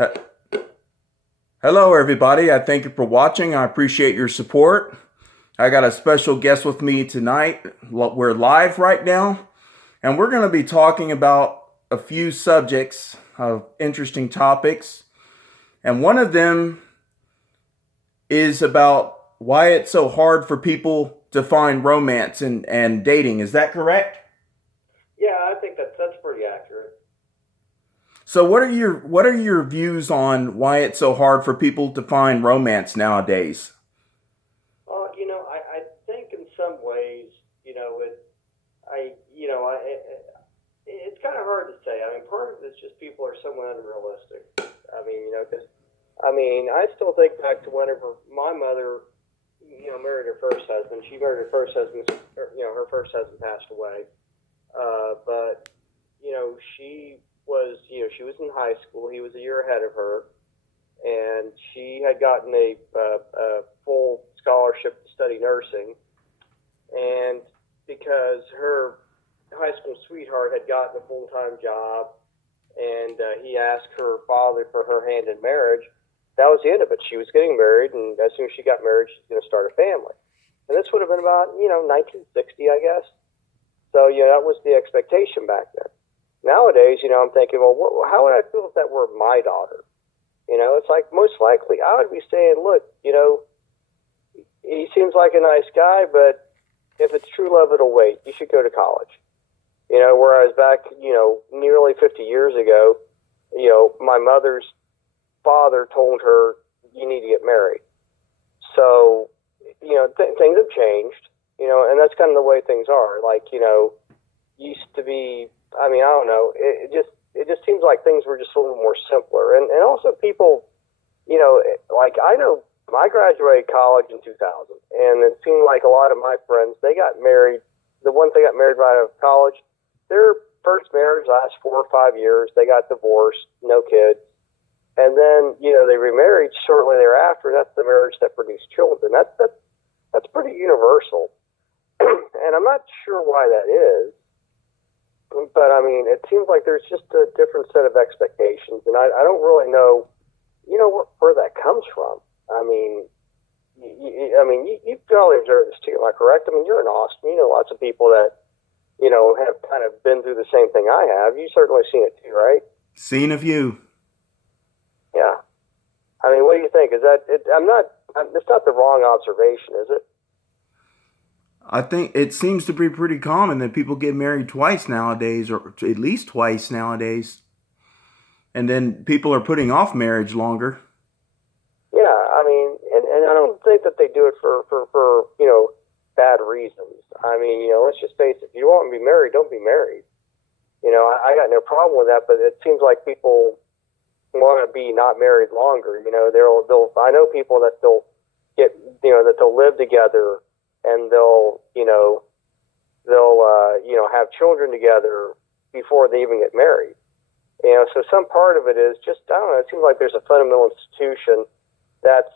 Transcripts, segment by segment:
He- Hello, everybody. I thank you for watching. I appreciate your support. I got a special guest with me tonight. We're live right now, and we're going to be talking about a few subjects of interesting topics. And one of them is about why it's so hard for people to find romance and dating. Is that correct? Yeah, I think that's pretty accurate. So what are your views on why it's so hard for people to find romance nowadays? I think in some ways, it's kind of hard to say. I mean, part of it is just people are somewhat unrealistic. I mean, because I still think back to whenever my mother, married her first husband. She married her first husband. Her first husband passed away. But she was in high school. He was a year ahead of her, and she had gotten a full scholarship to study nursing. And because her high school sweetheart had gotten a full time job, and he asked her father for her hand in marriage, that was the end of it. She was getting married, and as soon as she got married, she's going to start a family. And this would have been about 1960, I guess. So that was the expectation back then. Nowadays, I'm thinking, well, how would I feel if that were my daughter? It's like most likely I would be saying, look, he seems like a nice guy, but if it's true love, it'll wait. You should go to college. Whereas back, nearly 50 years ago, my mother's father told her, you need to get married. So, things have changed, and that's kind of the way things are. Like, used to be, I mean, I don't know, it just seems like things were just a little more simpler. And also people, like I know I graduated college in 2000, and it seemed like a lot of my friends, they got married. The ones that got married right out of college, their first marriage lasted 4 or 5 years. They got divorced, no kids. And then, they remarried shortly thereafter, and that's the marriage that produced children. That's pretty universal. And I'm not sure why that is. But, I mean, it seems like there's just a different set of expectations. And I don't really know, where that comes from. I mean, you've probably observed this too. Am I correct? I mean, you're in Austin. You know lots of people that, have kind of been through the same thing I have. You've certainly seen it too, right? Seen a few. Yeah. I mean, what do you think? Is that it? It's not the wrong observation, is it? I think it seems to be pretty common that people get married twice nowadays, or at least twice nowadays, and then people are putting off marriage longer. Yeah. I mean, and I don't think that they do it for bad reasons. I mean, let's just face it. If you want to be married, don't be married. I got no problem with that, but it seems like people want to be not married longer. They'll. I know people that they'll get, that they'll live together, and they'll have children together before they even get married. So some part of it is just, I don't know. It seems like there's a fundamental institution that's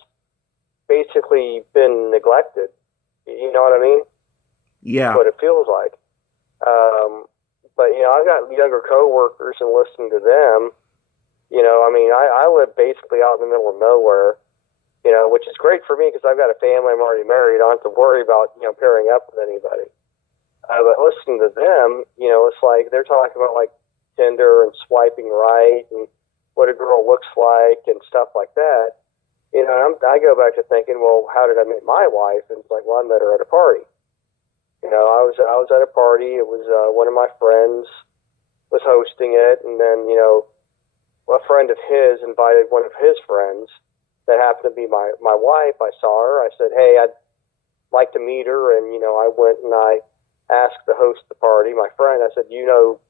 basically been neglected. You know what I mean? That's Yeah. what it feels like. But I've got younger coworkers, and listening to them, I mean, I live basically out in the middle of nowhere, which is great for me because I've got a family. I'm already married. I don't have to worry about, pairing up with anybody. But listening to them, it's like they're talking about like Tinder and swiping right and what a girl looks like and stuff like that. I go back to thinking, well, how did I meet my wife? And it's like, well, I met her at a party. I was at a party. It was one of my friends was hosting it, and then a friend of his invited one of his friends that happened to be my wife. I saw her. I said, hey, I'd like to meet her. And, I went and I asked the host of the party, my friend, I said, if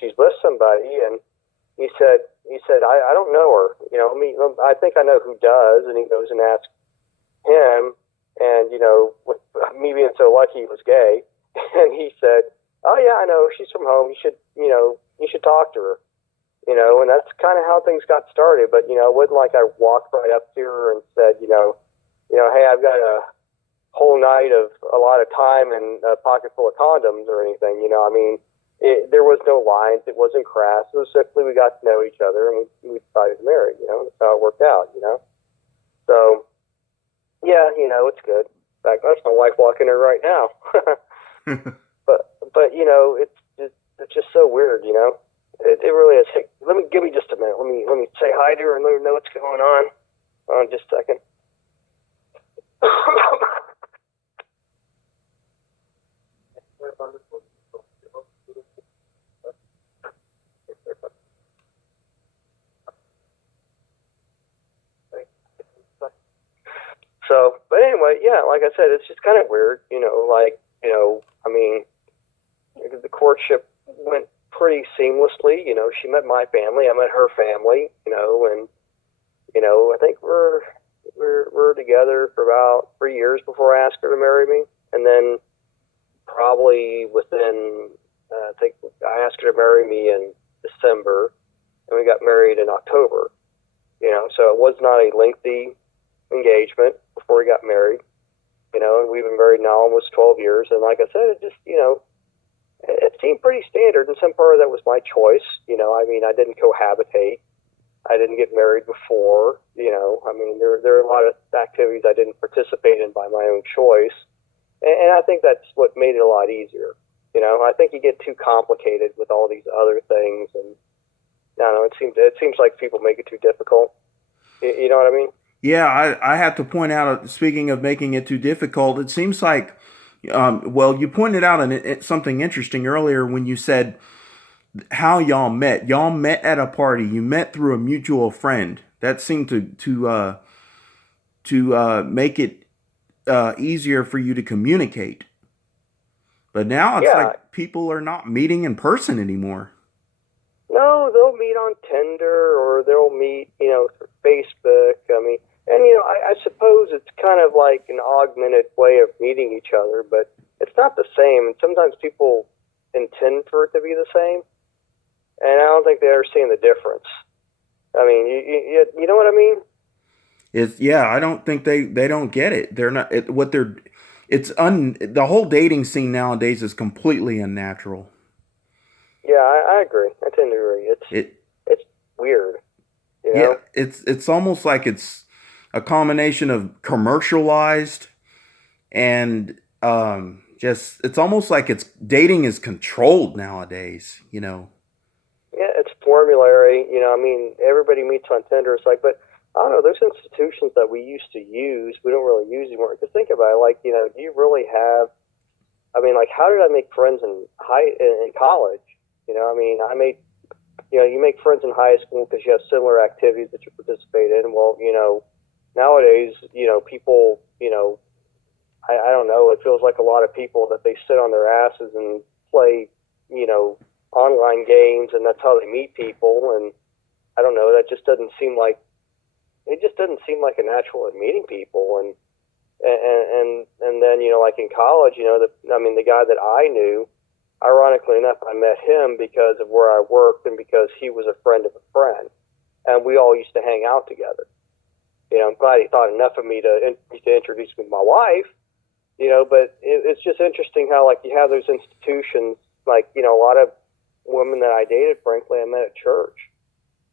she's with somebody. And he said, I don't know her. I think I know who does. And he goes and asks him. And, with me being so lucky he was gay. And he said, oh, yeah, I know. She's from home. You should talk to her. And that's kind of how things got started. But, it wasn't like I walked right up to her and said, hey, I've got a whole night of a lot of time and a pocket full of condoms or anything. I mean, There was no lines. It wasn't crass. It was simply we got to know each other and we decided to marry. That's how it worked out. So yeah, it's good. In fact, that's my wife walking in right now. but it's just so weird. It really is. Hey, give me just a minute. Let me say hi to her and let her know what's going on. Just a second. So, but anyway, yeah, like I said, it's just kind of weird, I mean, the courtship went pretty seamlessly. She met my family, I met her family, and I think we're together for about 3 years before I asked her to marry me, and then probably within, I think I asked her to marry me in December, and we got married in October. So it was not a lengthy engagement before we got married, and we've been married now almost 12 years. And like I said, it just, it seemed pretty standard. And some part of that was my choice. I mean, I didn't cohabitate. I didn't get married before, I mean, there are a lot of activities I didn't participate in by my own choice. And I think that's what made it a lot easier. I think you get too complicated with all these other things. And I don't know, it seems like people make it too difficult. You know what I mean? Yeah, I have to point out, speaking of making it too difficult, it seems like, well, you pointed out something interesting earlier when you said how y'all met. Y'all met at a party. You met through a mutual friend. That seemed to make it easier for you to communicate. But now it's Yeah. like people are not meeting in person anymore. No, they'll meet on Tinder or they'll meet, through Facebook. I mean, and I suppose it's kind of like an augmented way of meeting each other, but it's not the same. And sometimes people intend for it to be the same, and I don't think they understand the difference. I mean, you know what I mean? I don't think they don't get it. They're not what they're. The whole dating scene nowadays is completely unnatural. Yeah, I agree. I tend to agree. It's weird, Yeah, it's almost like it's a combination of commercialized and just it's almost like it's dating is controlled nowadays. Yeah, it's formulary. I mean, everybody meets on Tinder. It's like, but I don't know. Those institutions that we used to use, we don't really use anymore. Because think about it, like, do you really have? I mean, like, how did I make friends in college? I mean, I made, you make friends in high school because you have similar activities that you participate in. Well, nowadays, people, I don't know. It feels like a lot of people that they sit on their asses and play, online games, and that's how they meet people. And I don't know. That just doesn't seem like a natural way of meeting people. And then like in college, the guy that I knew, ironically enough, I met him because of where I worked and because he was a friend of a friend, and we all used to hang out together. I'm glad he thought enough of me to introduce me to my wife. But it's just interesting how, like, you have those institutions, like, a lot of women that I dated, frankly, I met at church,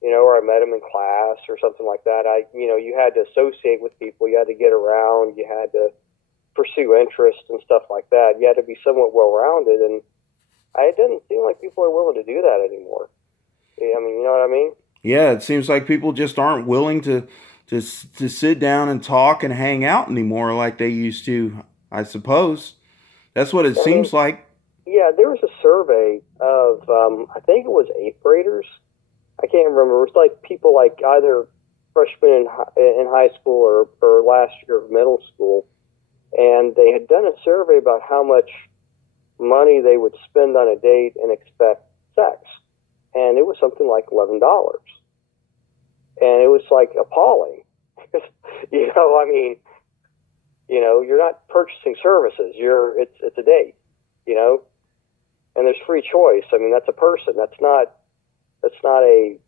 or I met them in class or something like that. You had to associate with people, you had to get around, you had to pursue interests and stuff like that. You had to be somewhat well-rounded, and it didn't seem like people are willing to do that anymore. I mean, you know what I mean? Yeah, it seems like people just aren't willing to sit down and talk and hang out anymore like they used to. I suppose that's what it I mean, seems like. yeah, there was a survey of, I think it was eighth graders. I can't remember. It was like people like either freshmen in high school or last year of middle school. And they had done a survey about how much money they would spend on a date and expect sex. And it was something like $11. And it was like appalling. I mean, you're not purchasing services. It's a date, and there's free choice. I mean, that's a person. That's not a,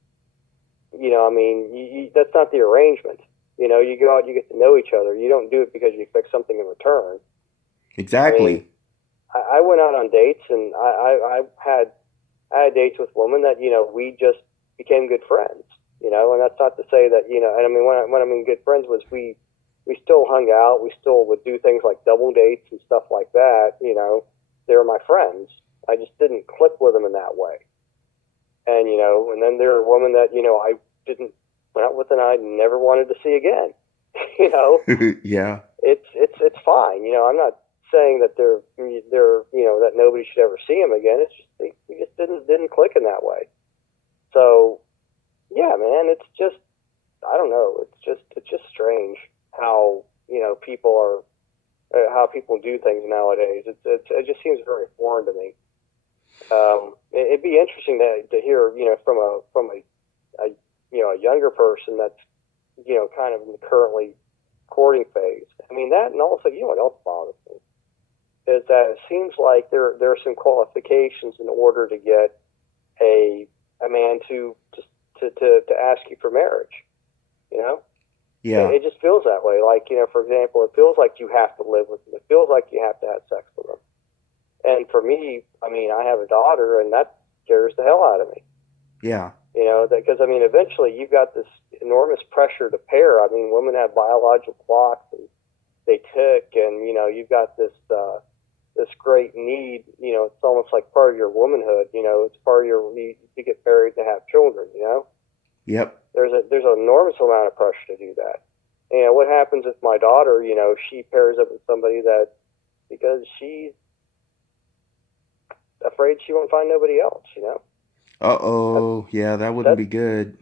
I mean, that's not the arrangement. You go out, you get to know each other. You don't do it because you expect something in return. I Exactly. mean, I went out on dates, and I had I had dates with women that, we just became good friends, and that's not to say that, and I mean, when I mean good friends was we still hung out, we still would do things like double dates and stuff like that, they were my friends. I just didn't click with them in that way. And, and then there are women that, I didn't went out with and I never wanted to see again. you know, Yeah. it's fine. I'm not saying that they're that nobody should ever see them again. It's just we just didn't click in that way. So yeah, man, it's just I don't know. It's just strange how people are how people do things nowadays. It just seems very foreign to me. It'd be interesting to hear from a a younger person that's kind of in the currently courting phase. I mean that, and also what else bothers me is that it seems like there are some qualifications in order to get a man to ask you for marriage. You know, Yeah. it just feels that way. Like for example, it feels like you have to live with them. It feels like you have to have sex with them. And for me, I mean, I have a daughter, and that scares the hell out of me. Yeah. Because I mean, eventually you've got this enormous pressure to pair. I mean, women have biological clocks, and they tick, and you've got this great need. It's almost like part of your womanhood. It's part of your need to get married to have children. Yep. There's an enormous amount of pressure to do that. And what happens with my daughter? She pairs up with somebody that because she's afraid she won't find nobody else. Uh-oh. Yeah, that wouldn't That's be good.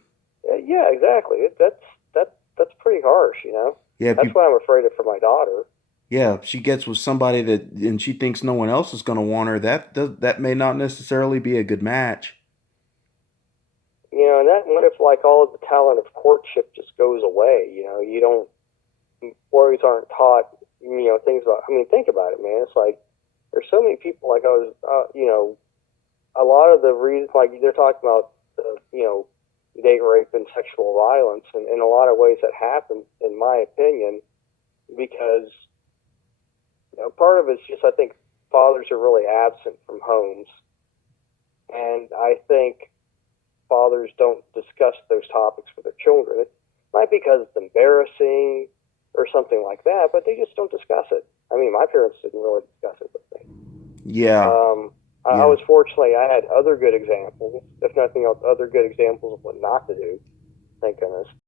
yeah, exactly. That's pretty harsh. Yeah, if That's you what I'm afraid of for my daughter. yeah, if she gets with somebody that and she thinks no one else is going to want her, that may not necessarily be a good match. And that what if like all of the talent of courtship just goes away? You don't boys aren't taught things about. I mean, think about it, man. It's like there's so many people. Like I was, a lot of the reasons like they're talking about date rape and sexual violence, and in a lot of ways that happens, in my opinion, because part of it's just I think fathers are really absent from homes, and I think fathers don't discuss those topics with their children. It might be because it's embarrassing or something like that, but they just don't discuss it. I mean, my parents didn't really discuss it with me. Yeah. I Yeah. was fortunately I had other good examples, if nothing else, other good examples of what not to do. Thank goodness.